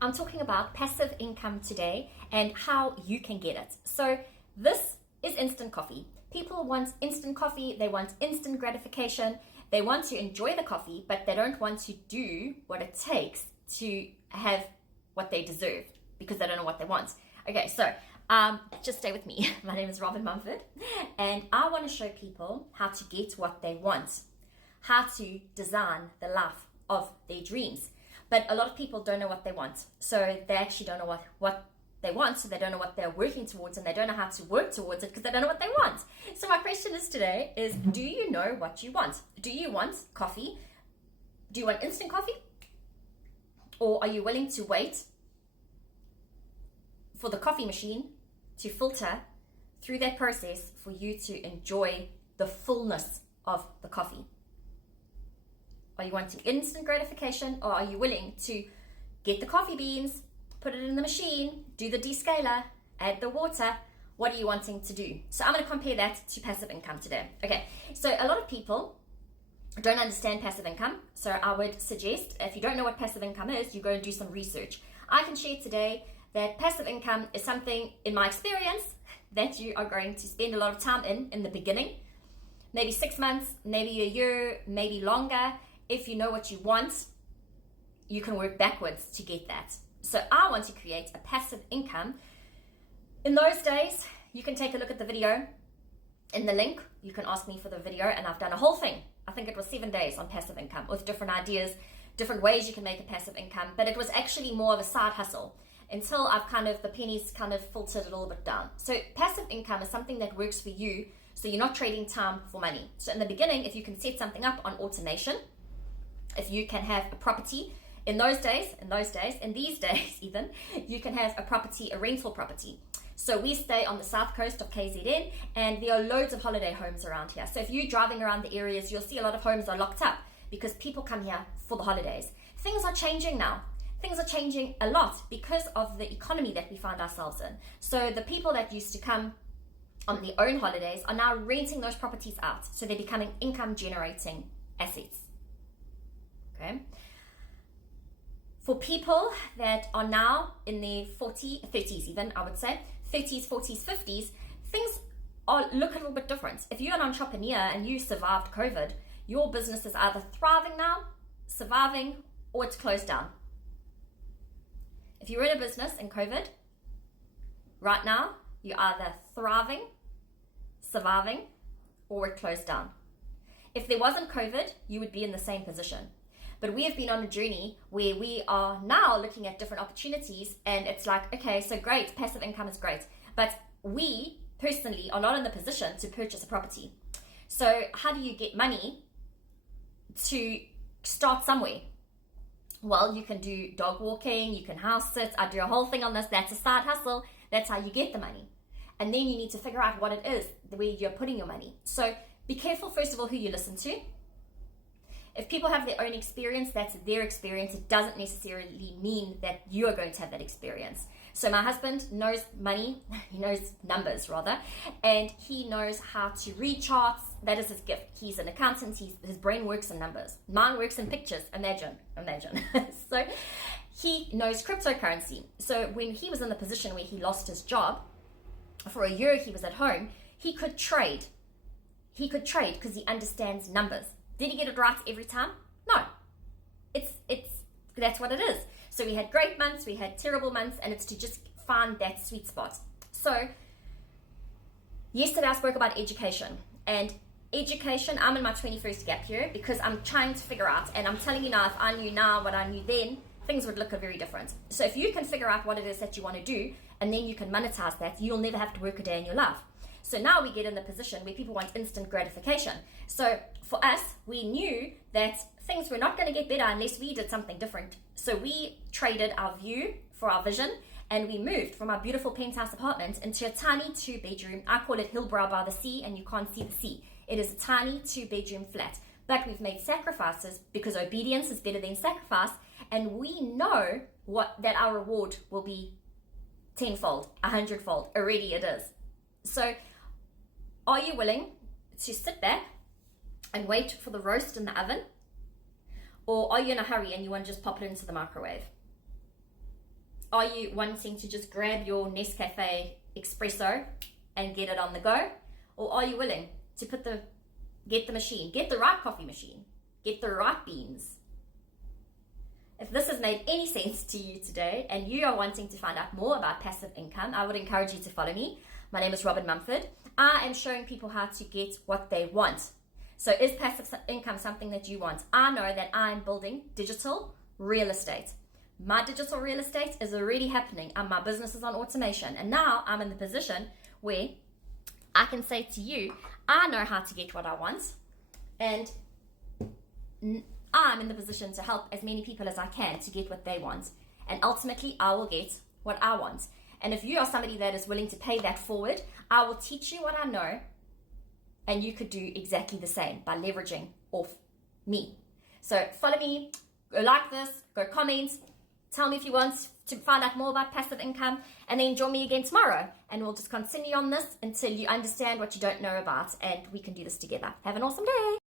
I'm talking about passive income today and how you can get it. So this is instant coffee. People want instant coffee, they want instant gratification, they want to enjoy the coffee, but they don't want to do what it takes to have what they deserve because they don't know what they want. Okay, so just stay with me. My name is Robin Mumford, and I want to show people how to get what they want, how to design the life of their dreams. But a lot of people don't know what they want. So they actually don't know what they want, so they don't know what they're working towards, and they don't know how to work towards it because they don't know what they want. So my question is today is, do you know what you want? Do you want coffee? Do you want instant coffee? Or are you willing to wait for the coffee machine to filter through that process for you to enjoy the fullness of the coffee? Are you wanting instant gratification, or are you willing to get the coffee beans, put it in the machine, do the descaler, add the water? What are you wanting to do? So I'm going to compare that to passive income today. Okay, so a lot of people don't understand passive income. So I would suggest, if you don't know what passive income is, you go and do some research. I can share today that passive income is something, in my experience, that you are going to spend a lot of time in the beginning. Maybe 6 months, maybe a year, maybe longer. If you know what you want, you can work backwards to get that. So I want to create a passive income. In those days, you can take a look at the video in the link. You can ask me for the video, and I've done a whole thing. I think it was 7 days on passive income with different ideas, different ways you can make a passive income, but it was actually more of a side hustle until the pennies filtered a little bit down. So passive income is something that works for you, so you're not trading time for money. So in the beginning, if you can set something up on automation, if you can have a property, in these days even, you can have a property, a rental property. So we stay on the south coast of KZN, and there are loads of holiday homes around here. So if you're driving around the areas, you'll see a lot of homes are locked up because people come here for the holidays. Things are changing now. Things are changing a lot because of the economy that we find ourselves in. So the people that used to come on their own holidays are now renting those properties out. So they're becoming income generating assets. Okay. For people that are now in their 30s even, I would say, 30s, 40s, 50s, things look a little bit different. If you're an entrepreneur and you survived COVID, your business is either thriving now, surviving, or it's closed down. If you're in a business in COVID, right now, you're either thriving, surviving, or it closed down. If there wasn't COVID, you would be in the same position. But we have been on a journey where we are now looking at different opportunities, and it's like, okay, so great, passive income is great, but we personally are not in the position to purchase a property. So how do you get money to start somewhere? Well, you can do dog walking, you can house sit. I do a whole thing on this. That's a side hustle. That's how you get the money. And then you need to figure out what it is, where you're putting your money. So be careful, first of all, who you listen to. If people have their own experience, that's their experience. It doesn't necessarily mean that you are going to have that experience. So my husband knows money, he knows numbers rather, and he knows how to read charts. That is his gift. He's an accountant. His brain works in numbers. Mine works in pictures. Imagine. So he knows cryptocurrency. So when he was in the position where he lost his job, for a year he was at home, he could trade. He could trade because he understands numbers. Did he get it right every time? No. That's what it is. So we had great months, we had terrible months, and it's to just find that sweet spot. So yesterday I spoke about education. And education, I'm in my 21st gap year because I'm trying to figure out, and I'm telling you now, if I knew now what I knew then, things would look very different. So if you can figure out what it is that you want to do, and then you can monetize that, you'll never have to work a day in your life. So now we get in the position where people want instant gratification. So for us, we knew that things were not going to get better unless we did something different. So we traded our view for our vision, and we moved from our beautiful penthouse apartment into a tiny 2-bedroom. I call it Hillbrow by the sea, and you can't see the sea. It is a tiny 2-bedroom flat. But we've made sacrifices because obedience is better than sacrifice, and we know that our reward will be tenfold, 100-fold. Already it is. So are you willing to sit back and wait for the roast in the oven? Or are you in a hurry and you want to just pop it into the microwave? Are you wanting to just grab your Nescafe espresso and get it on the go? Or are you willing to get the machine, get the right coffee machine, get the right beans? If this has made any sense to you today and you are wanting to find out more about passive income, I would encourage you to follow me. My name is Robin Mumford. I am showing people how to get what they want. So is passive income something that you want? I know that I'm building digital real estate. My digital real estate is already happening and my business is on automation. And now I'm in the position where I can say to you, I know how to get what I want, and I'm in the position to help as many people as I can to get what they want. And ultimately, I will get what I want. And if you are somebody that is willing to pay that forward, I will teach you what I know, and you could do exactly the same by leveraging off me. So follow me, go like this, go comment, tell me if you want to find out more about passive income, and then join me again tomorrow. And we'll just continue on this until you understand what you don't know about, and we can do this together. Have an awesome day.